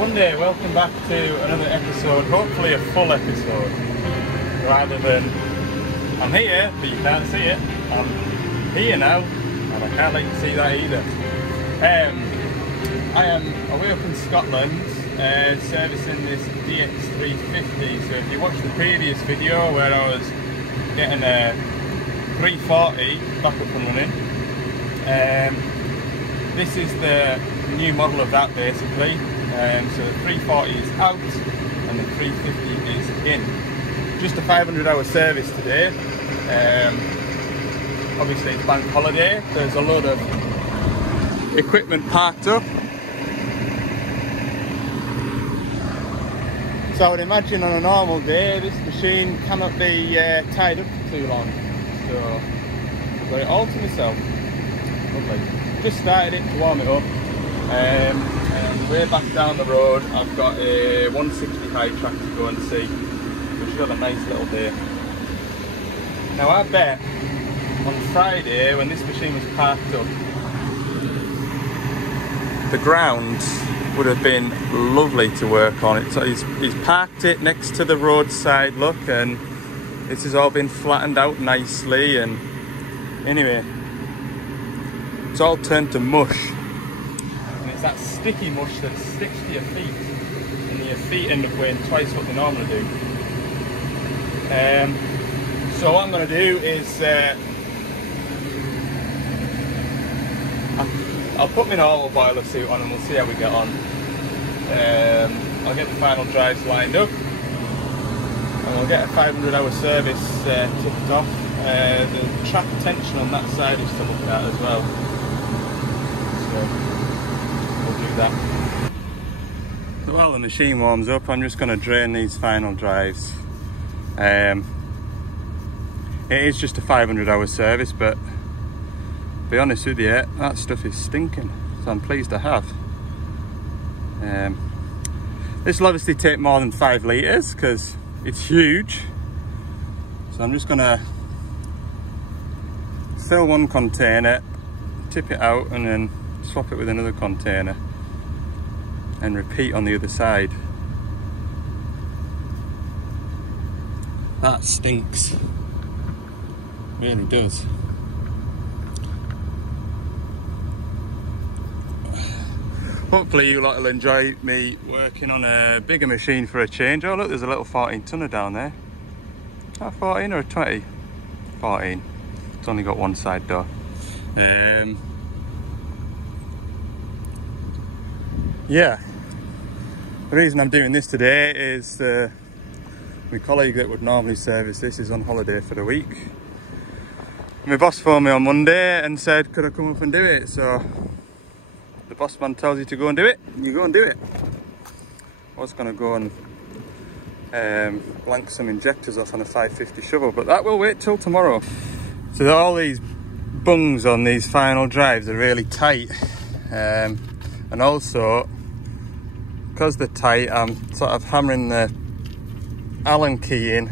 Monday, welcome back to another episode, hopefully a full episode, rather than I'm here but you can't see it. I'm here now and I can't let you see that either. I am away up in Scotland servicing this DX350. So if you watched the previous video where I was getting a 340 back up and running, this is the new model of that basically. So the 340 is out and the 350 is in. Just a 500-hour service today. Obviously it's bank holiday. There's a load of equipment parked up. So I would imagine on a normal day this machine cannot be tied up for too long. So I've got it all to myself. Lovely. Just started it to warm it up. And way back down the road I've got a 160 high track to go and see. We should have a nice little day. Now I bet on Friday when this machine was parked up, the ground would have been lovely to work on. So he's parked it next to the roadside, look, and this has all been flattened out nicely, and anyway, it's all turned to mush. It's that sticky mush that sticks to your feet, and your feet end up weighing twice what they normally do. So what I'm going to do is I'll put my normal boiler suit on and we'll see how we get on. I'll get the final drives lined up and we'll get a 500-hour service ticked off. The track tension on that side is to look at as well. So that. While the machine warms up, I'm just going to drain these final drives. It is just a 500-hour service, but to be honest with you, that stuff is stinking, so I'm pleased to have. This will obviously take more than 5 litres because it's huge, so I'm just going to fill one container, tip it out, and then swap it with another container and repeat on the other side. That stinks, really does. Hopefully you lot will enjoy me working on a bigger machine for a change. Oh look, there's a little 14 tonner down there. Is that 14 or a 20? 14. It's only got one side door. Yeah, the reason I'm doing this today is my colleague that would normally service this is on holiday for the week. My boss phoned me on Monday and said could I come up and do it, so the boss man tells you to go and do it, you go and do it. I was going to go and blank some injectors off on a 550 shovel, but that will wait till tomorrow. So all these bungs on these final drives are really tight, and also because they're tight I'm sort of hammering the Allen key in.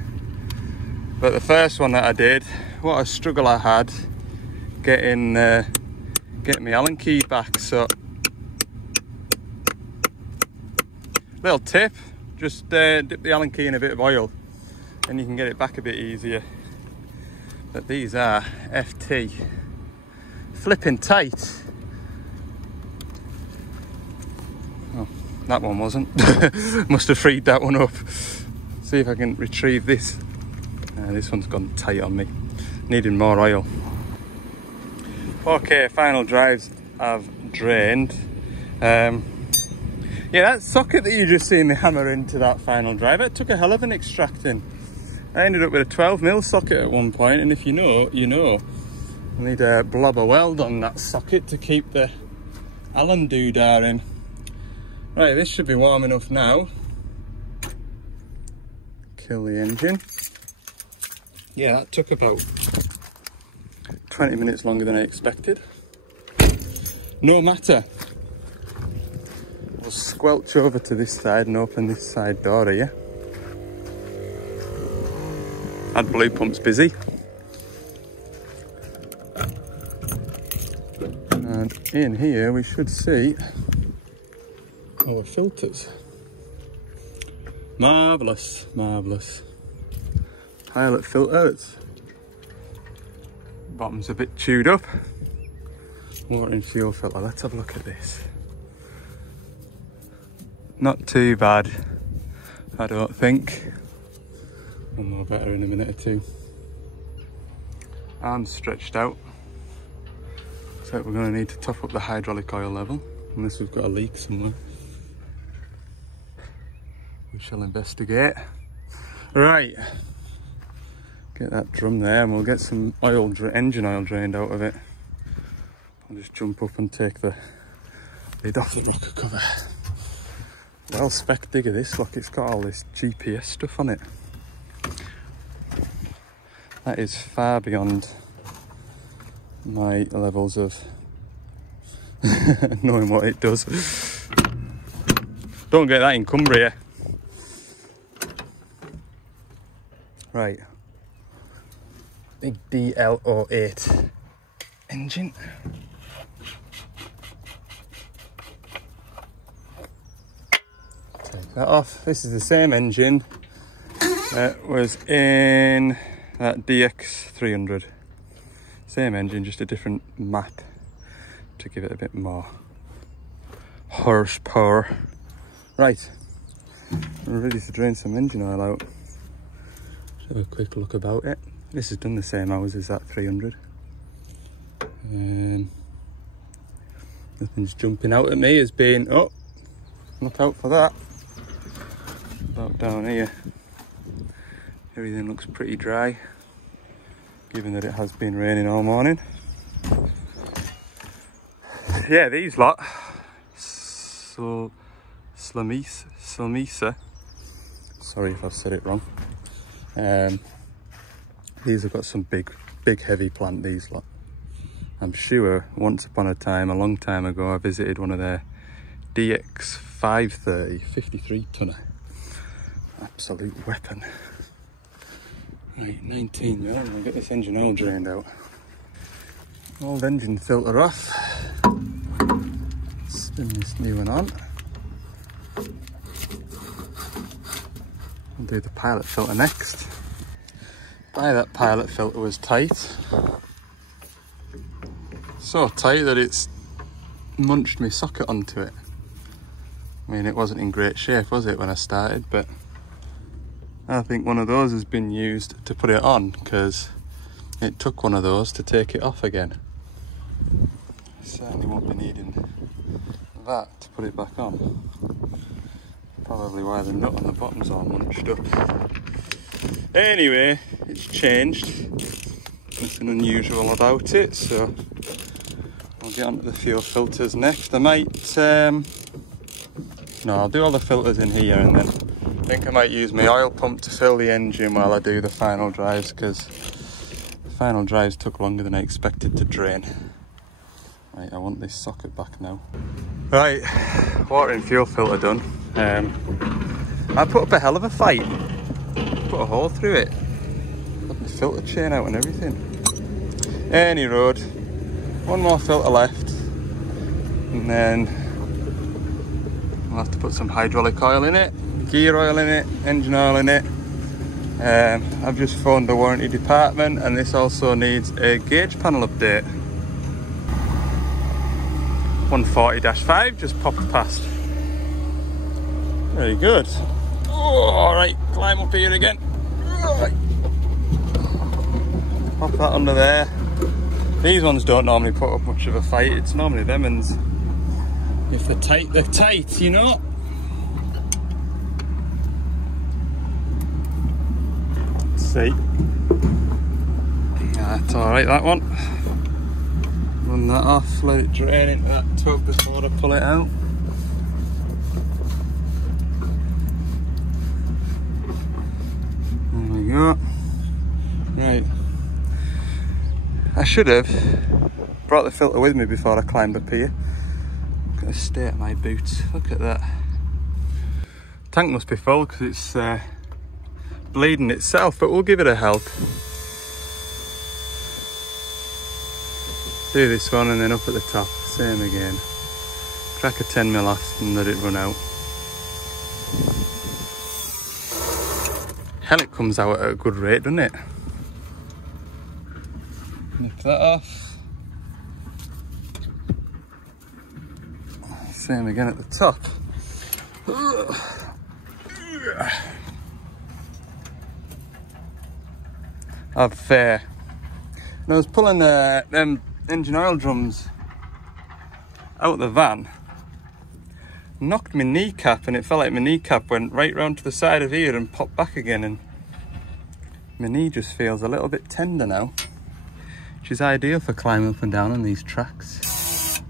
But the first one that I did, what a struggle I had getting my Allen key back. So little tip, just dip the Allen key in a bit of oil and you can get it back a bit easier. But these are FT, flipping tight. Oh, that one wasn't. Must have freed that one up. See if I can retrieve this. This one's gone tight on me, needing more oil. Okay, final drives I've drained. Yeah, that socket that you just seen me hammer into that final drive, it took a hell of an extracting. I ended up with a 12mm socket at one point, and if you know, you know. I need a blobber weld on that socket to keep the Allen doodah in. Right, this should be warm enough now. Kill the engine. Yeah, that took about 20 minutes longer than I expected. No matter. We'll squelch over to this side and open this side door here. Had blue pumps busy. And in here we should see our filters. Marvellous, marvellous. Pilot filter, its bottom's a bit chewed up. Water and fuel filter, let's have a look at this. Not too bad, I don't think. We'll know better in a minute or two. Arms stretched out. So we're going to need to top up the hydraulic oil level, unless we've got a leak somewhere. We shall investigate. Right, get that drum there and we'll get some oil, engine oil drained out of it. I'll just jump up and take the lid off the rocker cover. Well spec digger this, look, it's got all this GPS stuff on it. That is far beyond my levels of knowing what it does. Don't get that in Cumbria. Right, big DL08 engine. Take that off. This is the same engine that was in that DX300. Same engine, just a different map to give it a bit more horsepower. Right, we're ready to drain some engine oil out. Have a quick look about it. This has done the same hours as that 300. Nothing's jumping out at me as being, oh, look out for that. About down here, everything looks pretty dry, given that it has been raining all morning. Yeah, these lot, Slamisa, sorry if I've said it wrong. These have got some big heavy plant, these lot. I'm sure once upon a time, a long time ago, I visited one of their DX530 53 tonner. Absolute weapon. Right, 19 now, I'm gonna get this engine oil drained out. Old engine filter off. Spin this new one on. I'll do the pilot filter next. That pilot filter was tight. So tight that it's munched my socket onto it. I mean, it wasn't in great shape, was it, when I started, but I think one of those has been used to put it on, because it took one of those to take it off again. Certainly won't be needing that to put it back on. Probably why the nut on the bottom's all munched up. Anyway, it's changed. Nothing unusual about it, so I'll get onto the fuel filters next. I might, no, I'll do all the filters in here, and then I think I might use my oil pump to fill the engine while I do the final drives, because the final drives took longer than I expected to drain. Right, I want this socket back now. Right, water and fuel filter done. I put up a hell of a fight. Put a hole through it. Got the filter chain out and everything. Any road. One more filter left. And then I'll have to put some hydraulic oil in it, gear oil in it, engine oil in it. I've just phoned the warranty department, and this also needs a gauge panel update. 140-5 just popped past. Very good. Oh, all right, climb up here again. All right. Pop that under there. These ones don't normally put up much of a fight. It's normally them ones. If they're tight, you know. Let's see. That's all right, that one. Run that off, let it drain into that tub before I pull it out. There we go. Right. I should have brought the filter with me before I climbed up here. Look at the state of my boots. Look at that. Tank must be full because it's bleeding itself, but we'll give it a help. Do this one and then up at the top, same again. Crack a 10mm off and let it run out. Hell, it comes out at a good rate, doesn't it? Nip that off. Same again at the top. I was pulling them engine oil drums out the van, knocked my kneecap, and it felt like my kneecap went right round to the side of here and popped back again, and my knee just feels a little bit tender now, which is ideal for climbing up and down on these tracks.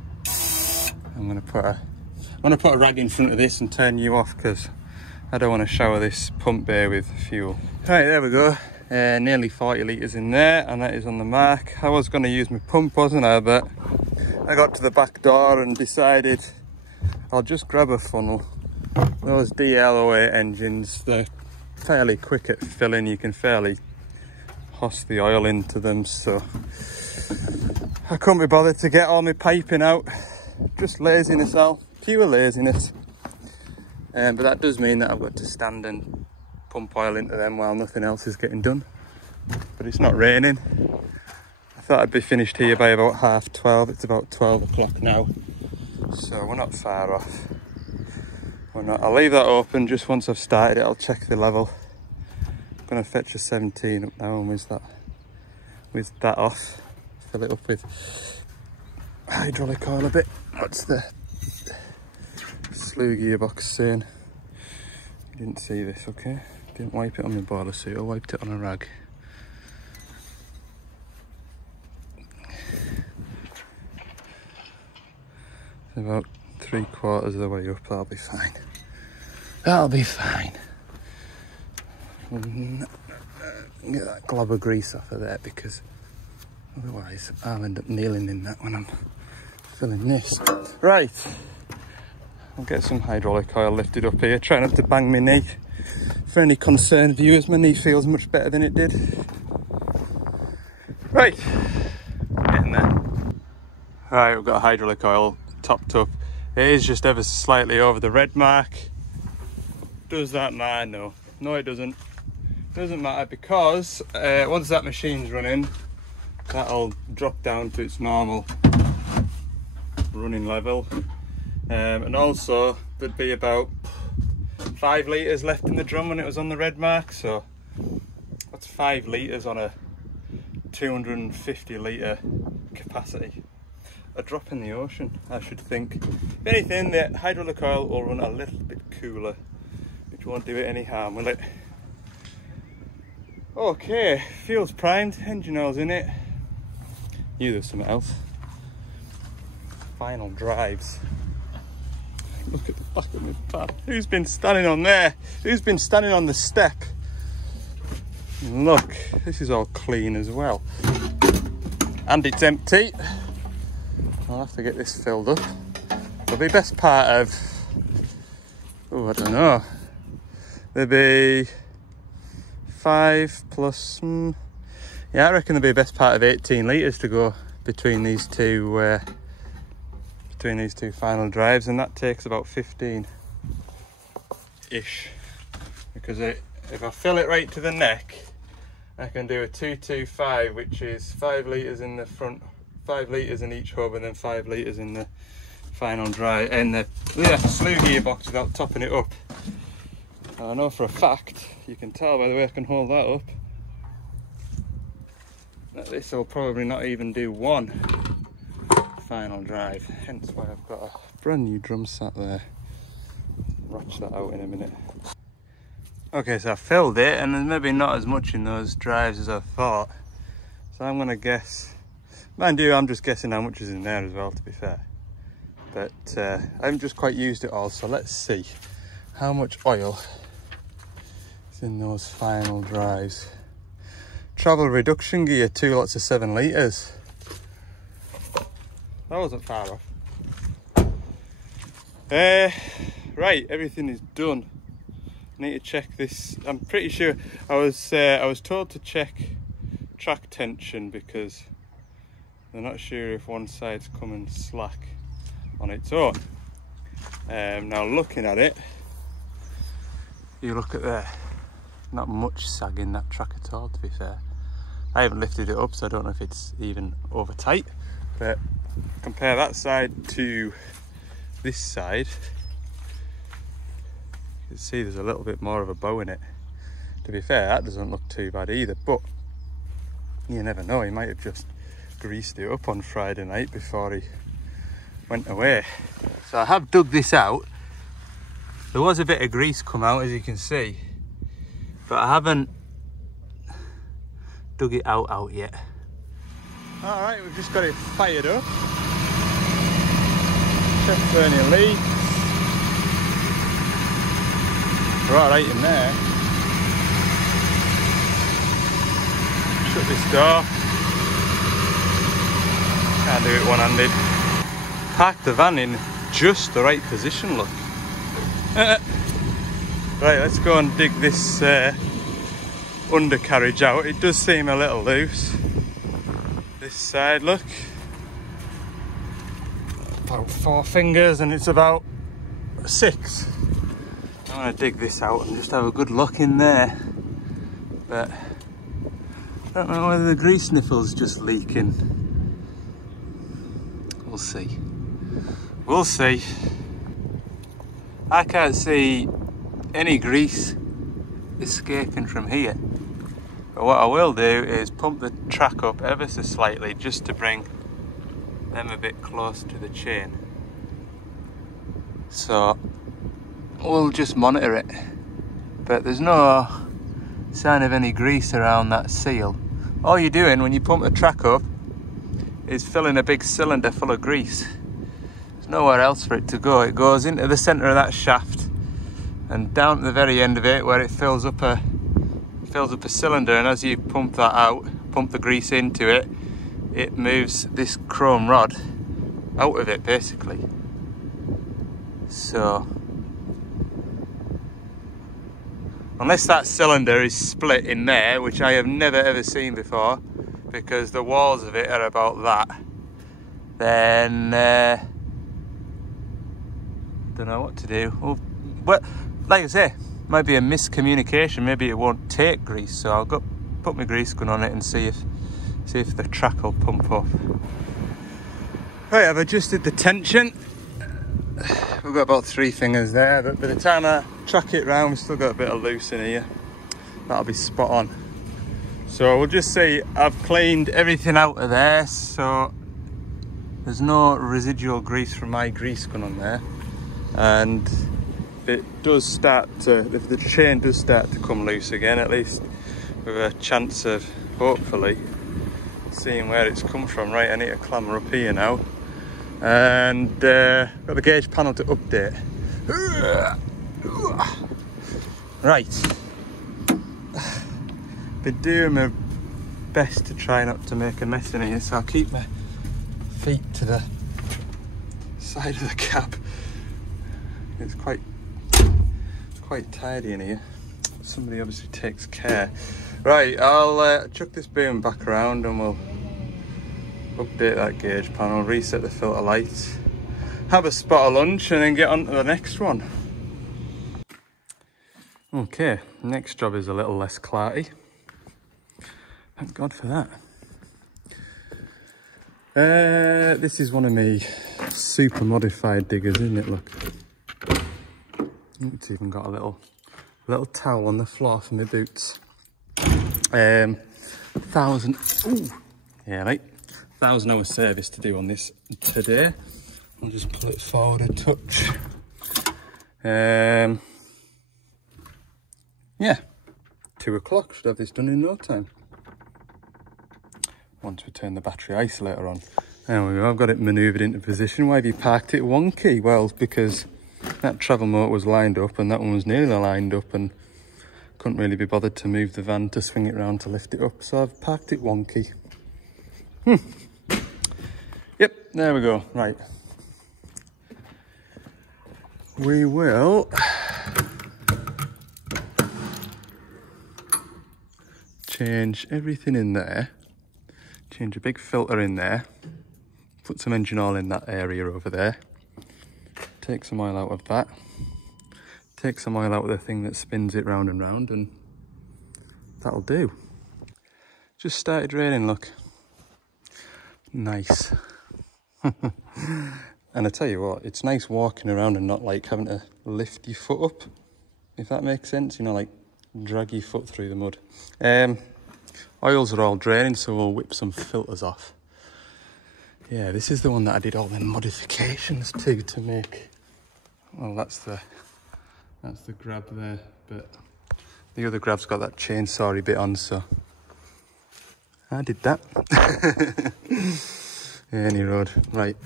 I'm gonna put a rag in front of this and turn you off because I don't want to shower this pump bay with fuel. Right, there we go. Nearly 40 litres in there, and that is on the mark. I was going to use my pump, wasn't I? But I got to the back door and decided I'll just grab a funnel. Those DL08 engines, they're fairly quick at filling. You can fairly hoss the oil into them, so I couldn't be bothered to get all my piping out. Just laziness, pure laziness. But that does mean that I've got to stand and pump oil into them while nothing else is getting done. But it's not raining. I thought I'd be finished here by about 12:30. It's about 12 o'clock now, so we're not far off. I'll leave that open. Just once I've started it, I'll check the level. I'm gonna fetch a 17 up now and whiz that off. Fill it up with hydraulic oil a bit. What's the slew gearbox saying? You didn't see this, okay? Didn't wipe it on the boiler suit, I wiped it on a rag. About 3/4 of the way up, that'll be fine. That'll be fine. Get that glob of grease off of there, because otherwise I'll end up kneeling in that when I'm filling this. Right, I'll get some hydraulic oil lifted up here, try not to bang my knee. For any concerned viewers, my knee feels much better than it did. Right, getting there. Right, we've got hydraulic oil topped up. It is just ever slightly over the red mark. Does that matter? No. No, it doesn't. Doesn't matter, because once that machine's running, that'll drop down to its normal running level. And also, there'd be about 5 litres left in the drum when it was on the red mark, so that's 5 litres on a 250 litre capacity. A drop in the ocean, I should think. If anything, the hydraulic oil will run a little bit cooler, which won't do it any harm, will it? Okay, fuel's primed, engine oil's in it. Knew there was something else. Final drives. Look at the back of my van. Who's been standing on there? Who's been standing on the step? And look, this is all clean as well. And it's empty. I'll have to get this filled up. There'll be best part of, oh, I don't know. There'll be 5 plus, yeah, I reckon there'll be best part of 18 litres to go between these two final drives, and that takes about 15-ish. Because if I fill it right to the neck, I can do a 225, which is 5 litres in the front, 5 litres in each hub, and then 5 litres in the final drive, and the slew gearbox without topping it up. I know for a fact, you can tell by the way I can hold that up, that this will probably not even do one final drive, hence why I've got a brand new drum sat there. Watch that out in a minute. Okay, so I filled it, and there's maybe not as much in those drives as I thought, so I'm gonna guess, mind you, I'm just guessing how much is in there as well, to be fair, but I haven't just quite used it all, so let's see how much oil is in those final drives. Travel reduction gear, 2 lots of 7 litres. That wasn't far off. Right, everything is done. I need to check this. I'm pretty sure I was told to check track tension, because they're not sure if one side's coming slack on its own. Now looking at it, you look at there, Not much sag in that track at all, to be fair. I haven't lifted it up, so I don't know if it's even over tight, but compare that side to this side, you can see there's a little bit more of a bow in it. To be fair, that doesn't look too bad either, but you never know, he might have just greased it up on Friday night before he went away. So I have dug this out. There was a bit of grease come out, as you can see, but I haven't dug it out yet. All right, we've just got it fired up. Check for any leaks. We're all right in there. Shut this door. Can't do it one-handed. Parked the van in just the right position, look. Right, let's go and dig this undercarriage out. It does seem a little loose. This side, look. About 4 fingers and it's about 6. I'm going to dig this out and just have a good look in there. But I don't know whether the grease nipple's just leaking. We'll see. We'll see. I can't see any grease escaping from here. But what I will do is pump the track up ever so slightly just to bring them a bit close to the chain. So we'll just monitor it. But there's no sign of any grease around that seal. All you're doing when you pump the track up is filling a big cylinder full of grease. There's nowhere else for it to go. It goes into the centre of that shaft and down to the very end of it where it fills up a cylinder, and as you pump that out, pump the grease into it, it moves this chrome rod out of it basically. So unless that cylinder is split in there, which I have never ever seen before because the walls of it are about that, then don't know what to do. Well, but like I say, might be a miscommunication. Maybe it won't take grease, so I'll go put my grease gun on it and see if the track will pump up. Right, I've adjusted the tension. We've got about 3 fingers there, but by the time I track it round, we've still got a bit of loose in here. That'll be spot on. So we'll just say I've cleaned everything out of there, so there's no residual grease from my grease gun on there. And it does start to, if the chain does start to come loose again, at least with a chance of hopefully seeing where it's come from. Right, I need to clamber up here now. And got the gauge panel to update. Right, been doing my best to try not to make a mess in here, so I'll keep my feet to the side of the cab. It's quite tidy in here. Somebody obviously takes care. Right, I'll chuck this boom back around and we'll update that gauge panel, reset the filter lights, have a spot of lunch and then get on to the next one. Okay, next job is a little less clarty. Thank God for that. This is one of my super modified diggers, isn't it? Look. It's even got a little towel on the floor for my boots. 1,000 hour service to do on this today. I'll just pull it forward a touch. Yeah, 2 o'clock, should have this done in no time. Once we turn the battery isolator on. There we go, I've got it manoeuvred into position. Why have you parked it wonky? Well, because that travel motor was lined up and that one was nearly lined up and couldn't really be bothered to move the van to swing it around to lift it up, so I've parked it wonky. Yep, there we go. Right, we will change everything in there, change a big filter in there, put some engine oil in that area over there, take some oil out of that, take some oil out of the thing that spins it round and round, and that'll do. Just started raining, look. Nice. And I tell you what, it's nice walking around and not like having to lift your foot up, if that makes sense, you know, like drag your foot through the mud. Oils are all draining, so we'll whip some filters off. Yeah, this is the one that I did all the modifications to make. Well, that's the grab there, but the other grab's got that chainsaw-y bit on, so I did that. Any road. Right,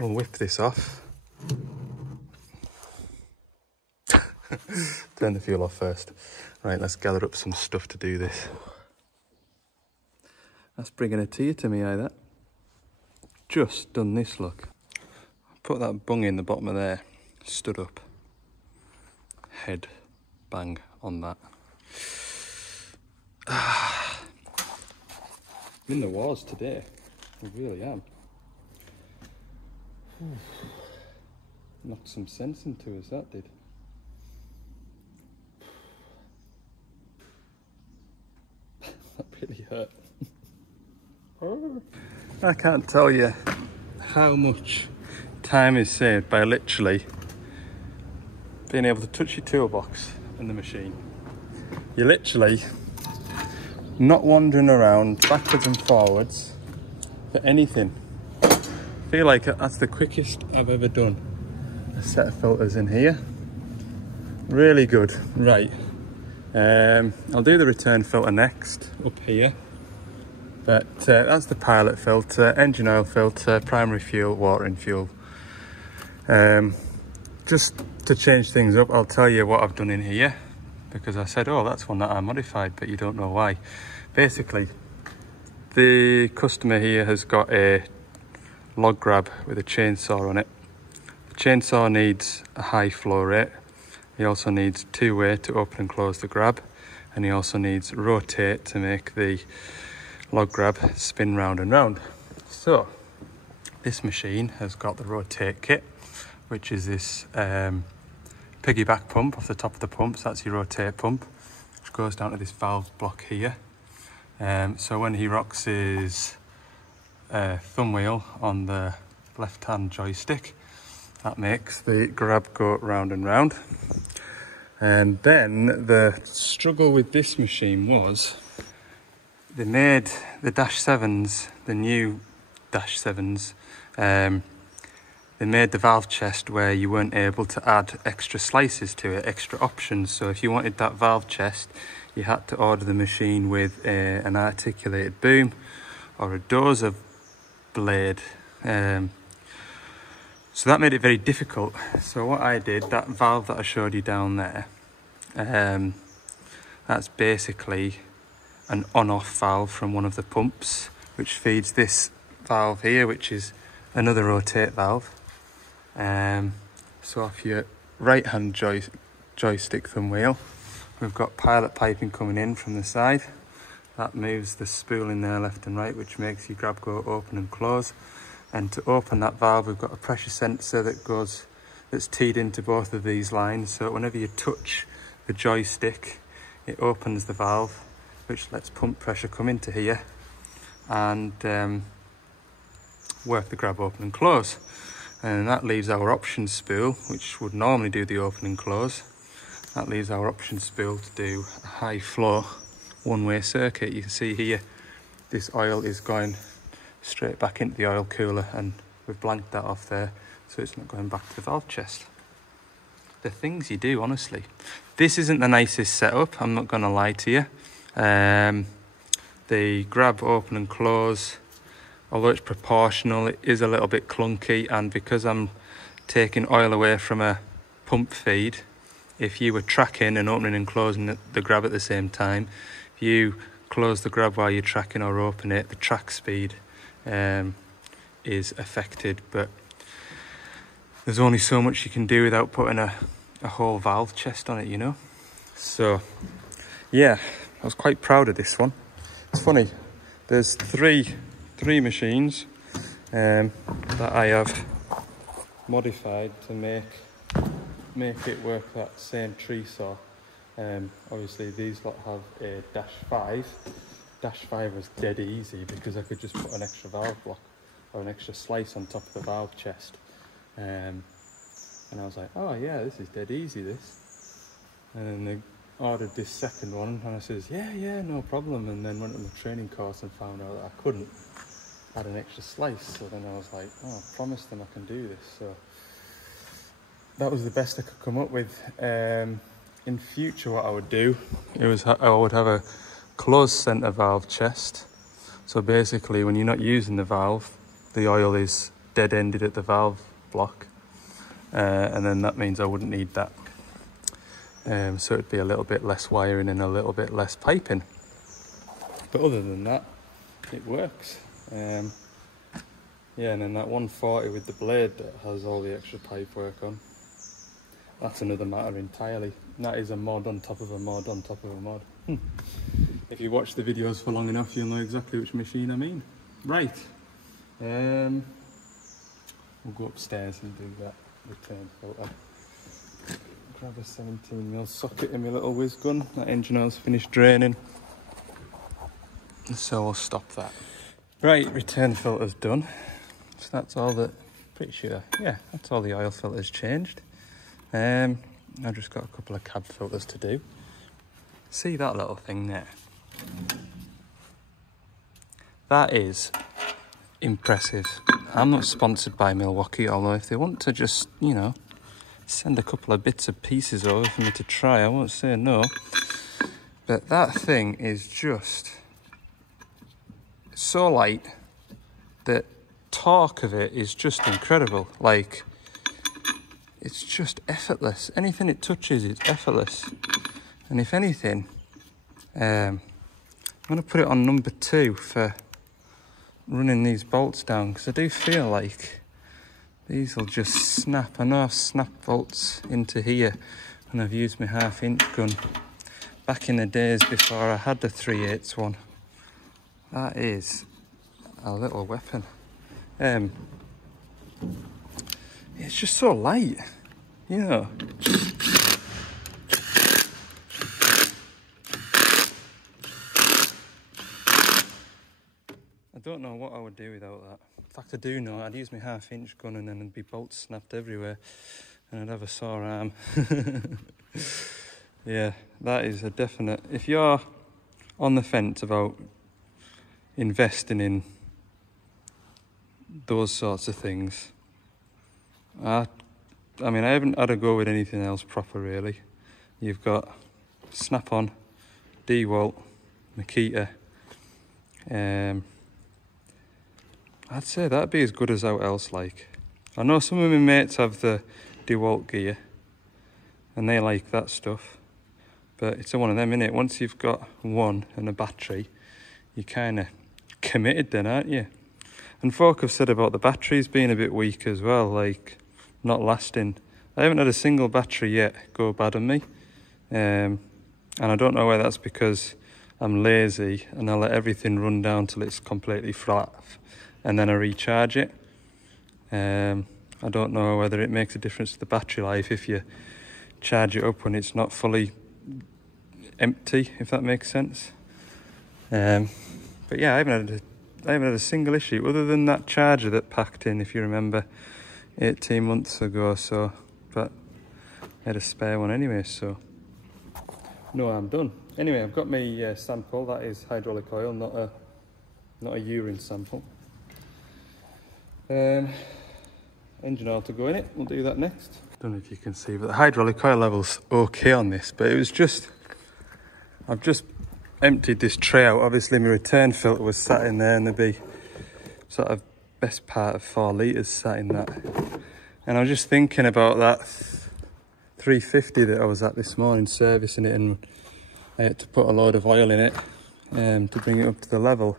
we'll whip this off. Turn the fuel off first. Right, let's gather up some stuff to do this. That's bringing a tear to me, that. Just done this, look. Put that bung in the bottom of there, stood up. Head bang on that. I'm in the wars today. I really am. Knocked some sense into us, that did. That really hurt. I can't tell you how much time is saved by literally being able to touch your toolbox and the machine. You're literally not wandering around backwards and forwards for anything. I feel like that's the quickest I've ever done a set of filters in here. Really good. Right, I'll do the return filter next up here, but that's the pilot filter, engine oil filter, primary fuel, watering fuel. Just to change things up, I'll tell you what I've done in here, because I said, oh, that's one that I modified, but you don't know why. Basically, the customer here has got a log grab with a chainsaw on it. The chainsaw needs a high flow rate. He also needs two-way to open and close the grab, and he also needs rotate to make the log grab spin round and round. So this machine has got the rotate kit, which is this piggyback pump off the top of the pump. So that's your rotate pump, which goes down to this valve block here. So when he rocks his thumb wheel on the left hand joystick, that makes the grab go round and round. And then the struggle with this machine was they made the Dash 7s, the new Dash 7s, they made the valve chest where you weren't able to add extra slices to it, extra options. So if you wanted that valve chest, you had to order the machine with an articulated boom or a dozer blade. So that made it very difficult. So what I did, that valve that I showed you down there, that's basically an on-off valve from one of the pumps, which feeds this valve here, which is another rotate valve. So off your right hand joystick thumb wheel, we've got pilot piping coming in from the side. That moves the spool in there left and right, which makes your grab go open and close. And to open that valve, we've got a pressure sensor that's teed into both of these lines. So whenever you touch the joystick, it opens the valve, which lets pump pressure come into here and work the grab open and close. And that leaves our option spool, which would normally do the open and close. That leaves our option spool to do a high flow one-way circuit. You can see here, this oil is going straight back into the oil cooler, and we've blanked that off there, so it's not going back to the valve chest. The things you do, honestly. This isn't the nicest setup, I'm not going to lie to you. The grab open and close, although it's proportional, it is a little bit clunky, and because I'm taking oil away from a pump feed, if you were tracking and opening and closing the grab at the same time, if you close the grab while you're tracking or open it, the track speed is affected. But there's only so much you can do without putting a whole valve chest on it, you know. So yeah, I was quite proud of this one. It's funny, there's three machines that I have modified to make it work that same tree saw. Obviously these lot have a -5. -5 was dead easy because I could just put an extra valve block or an extra slice on top of the valve chest. And I was like, oh yeah, this is dead easy, this. And then they ordered this second one, and I says, yeah, no problem. And then went on the training course and found out that I couldn't add an extra slice. So then I was like, oh, I promised them I can do this. So that was the best I could come up with. In future, what I would do, I would have a closed center valve chest. So basically, when you're not using the valve, the oil is dead-ended at the valve block. And then that means I wouldn't need that. So it'd be a little bit less wiring and a little bit less piping. But other than that, it works. Yeah, and then that 140 with the blade that has all the extra pipe work on, that's another matter entirely. And that is a mod on top of a mod on top of a mod. If you watch the videos for long enough, you'll know exactly which machine I mean. Right. We'll go upstairs and do that return filter. Grab a 17mm socket in my little whiz gun. That engine oil's finished draining, so I'll stop that. Right, return filter's done. So that's all that, pretty sure, yeah, that's all the oil filters changed. I've just got a couple of cab filters to do. See that little thing there? That is impressive. I'm not sponsored by Milwaukee, although if they want to just, you know, send a couple of bits and pieces over for me to try, I won't say no. But that thing is just so light that torque of it is just incredible. Like, it's just effortless. Anything it touches, it's effortless. And if anything, I'm going to put it on number 2 for running these bolts down, because I do feel like these will just snap. I know I've snapped bolts into here when I've used my 1/2" gun back in the days before I had the 3/8 one. That is a little weapon. It's just so light, you know. I don't know what I would do without that. In fact, I do know. I'd use my 1/2" gun and then there'd be bolts snapped everywhere and I'd have a sore arm. Yeah, that is a definite. If you're on the fence about investing in those sorts of things, I mean, I haven't had a go with anything else proper, really. You've got Snap-on, DeWalt, Makita. I'd say that'd be as good as out else, like. I know some of my mates have the DeWalt gear and they like that stuff, but it's one of them, innit? Once you've got one and a battery, you're kind of committed then, aren't you? And folk have said about the batteries being a bit weak as well, like not lasting. I haven't had a single battery yet go bad on me, and I don't know whether that's because I'm lazy and I let everything run down till it's completely flat and then I recharge it. I don't know whether it makes a difference to the battery life if you charge it up when it's not fully empty, if that makes sense. But yeah, I haven't had a single issue other than that charger that packed in, if you remember, 18 months ago or so. But I had a spare one anyway, so no, I'm done. Anyway, I've got my sample. That is hydraulic oil, not a urine sample. Engine oil to go in it. We'll do that next. Don't know if you can see, but the hydraulic oil level's okay on this. But it was just, I've just emptied this tray out. Obviously, my return filter was sat in there, and there'd be sort of best part of 4 litres sat in that. And I was just thinking about that 350 that I was at this morning, servicing it, and I had to put a load of oil in it to bring it up to the level.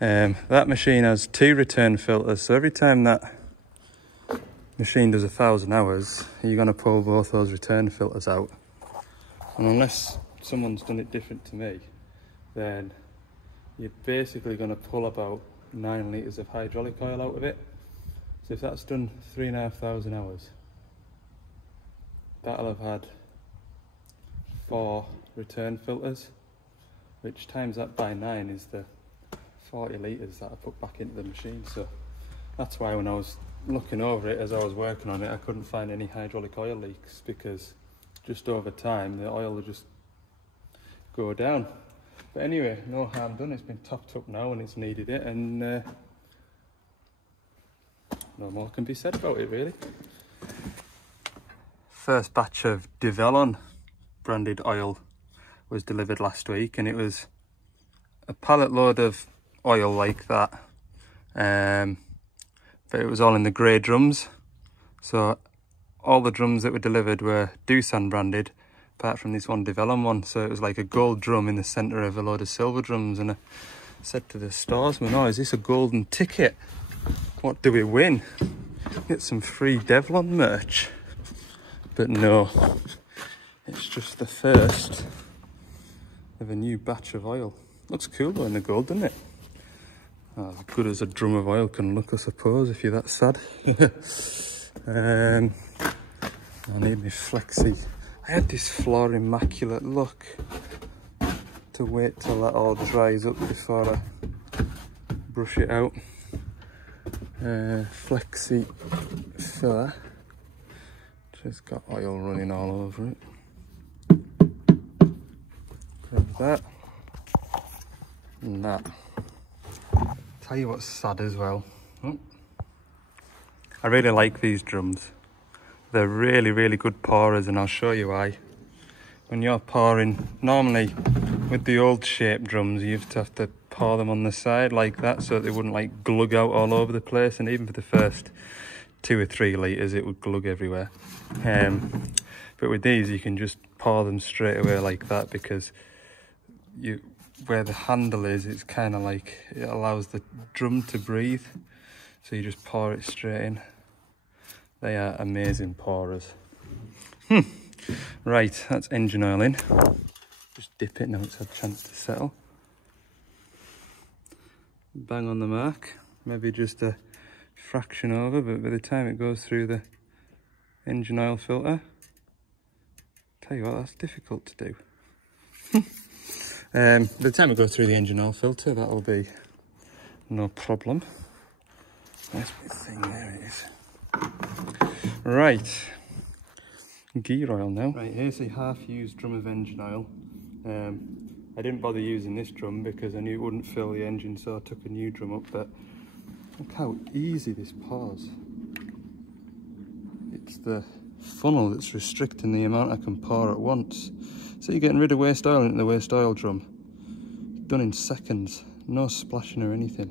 That machine has 2 return filters, so every time that machine does 1,000 hours, you're going to pull both those return filters out. And unless someone's done it different to me, then you're basically going to pull about 9 litres of hydraulic oil out of it. So if that's done 3,500 hours, that'll have had 4 return filters, which times that by 9 is the 40 litres that I put back into the machine. So that's why when I was looking over it as I was working on it, I couldn't find any hydraulic oil leaks, because just over time the oil will just go down. But anyway, no harm done. It's been topped up now and it's needed it, and no more can be said about it really. First batch of Devellon branded oil was delivered last week, and it was a pallet load of oil like that, but it was all in the grey drums. So all the drums that were delivered were Doosan branded, apart from this one Devellon one. So it was like a gold drum in the centre of a load of silver drums, and I said to the storesman, oh, is this a golden ticket? What do we win? Get some free Devellon merch. But no, it's just the first of a new batch of oil. Looks cool though in the gold, doesn't it? Oh, as good as a drum of oil can look, I suppose, if you're that sad. I need my flexi. I had this floor immaculate look to wait till that all dries up before I brush it out. Flexi filler, just got oil running all over it. Grab that and that. Tell you what's sad as well. Oh. I really like these drums. They're really, really good pourers, and I'll show you why. When you're pouring, normally with the old shape drums, you have to pour them on the side like that so that they wouldn't like glug out all over the place, and even for the first 2 or 3 litres it would glug everywhere. But with these you can just pour them straight away like that, because where the handle is, it's kind of like, it allows the drum to breathe, so you just pour it straight in. They are amazing pourers. Right, that's engine oil in. Just dip it now it's had a chance to settle. Bang on the mark, maybe just a fraction over, but by the time it goes through the engine oil filter, tell you what, that's difficult to do. By the time it goes through the engine oil filter, that'll be no problem. Nice big thing, there it is. Right, gear oil now. Right, here's a half-used drum of engine oil. I didn't bother using this drum because I knew it wouldn't fill the engine, so I took a new drum up, but look how easy this pours. It's the funnel that's restricting the amount I can pour at once. So you're getting rid of waste oil into the waste oil drum. Done in seconds, no splashing or anything.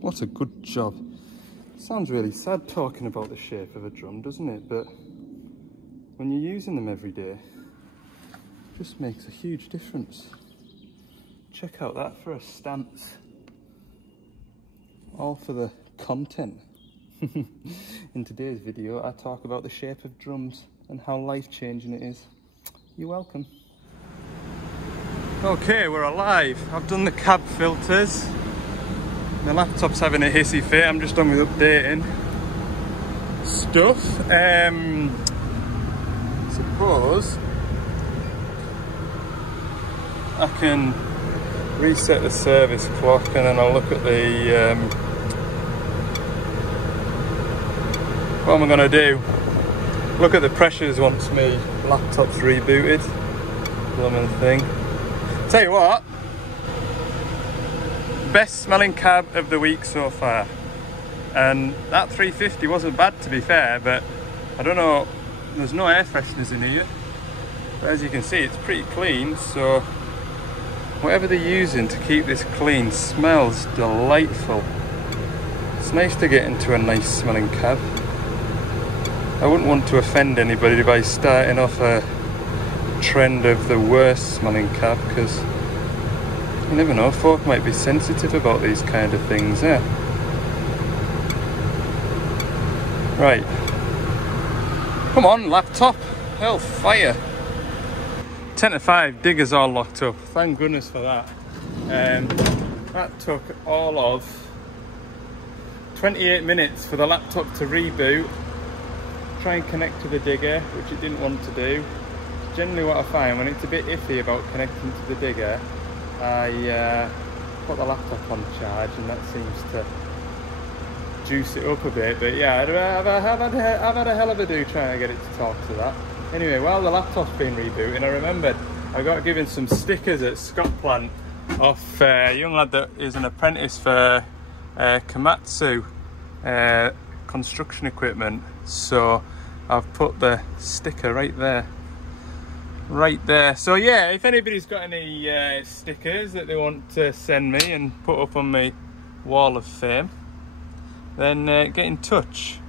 What a good job. Sounds really sad talking about the shape of a drum, doesn't it? But when you're using them every day, it just makes a huge difference. Check out that for a stance. All for the content. In today's video, I talk about the shape of drums and how life-changing it is. You're welcome. Okay, we're alive. I've done the cab filters. My laptop's having a hissy fit. I'm just done with updating stuff. Suppose I can reset the service clock, and then I'll look at the what am I going to do? Look at the pressures once my laptop's rebooted. Blooming thing. Tell you what, best smelling cab of the week so far. And that 350 wasn't bad, to be fair, but I don't know, there's no air fresheners in here. But as you can see, it's pretty clean, so whatever they're using to keep this clean smells delightful. It's nice to get into a nice smelling cab. I wouldn't want to offend anybody by starting off a trend of the worst smelling cab, because you never know, folk might be sensitive about these kind of things, yeah. Right. Come on, laptop. Hellfire. 10 to 5, digger's all locked up. Thank goodness for that. That took all of 28 minutes for the laptop to reboot, try and connect to the digger, which it didn't want to do, generally what I find when it's a bit iffy about connecting to the digger, I put the laptop on charge, and that seems to juice it up a bit. But yeah, I've had a hell of a do trying to get it to talk to that. Anyway, while the laptop's been rebooting, I remembered I got given some stickers at Scotland off a young lad that is an apprentice for Komatsu construction equipment. So I've put the sticker right there. So yeah, if anybody's got any stickers that they want to send me and put up on my wall of fame, then get in touch,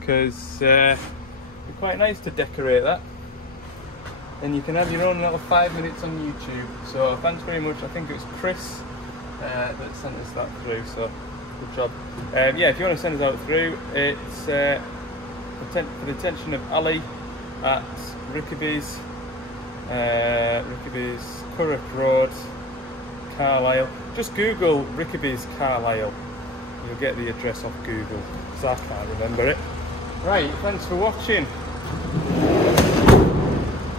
because it'd be quite nice to decorate that, and you can have your own little 5 minutes on YouTube. So thanks very much. I think it was Chris that sent us that through, so good job. Yeah, if you want to send us out through, it's for the attention of Ali at Rickaby's, Curragh Road, Carlisle. Just Google Rickaby's Carlisle, you'll get the address off Google, because I can't remember it. Right, thanks for watching.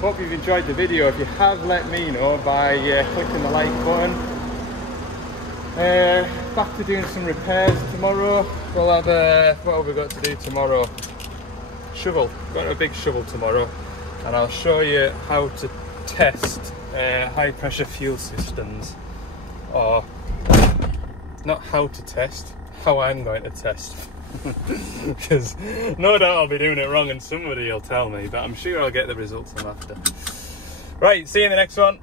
Hope you've enjoyed the video. If you have, let me know by clicking the like button. Back to doing some repairs tomorrow. We'll have what have we got to do tomorrow? Shovel. Got a big shovel tomorrow, and I'll show you how to test high pressure fuel systems, or not how to test, how I'm going to test. Because no doubt I'll be doing it wrong and somebody will tell me, but I'm sure I'll get the results I'm after. Right, see you in the next one.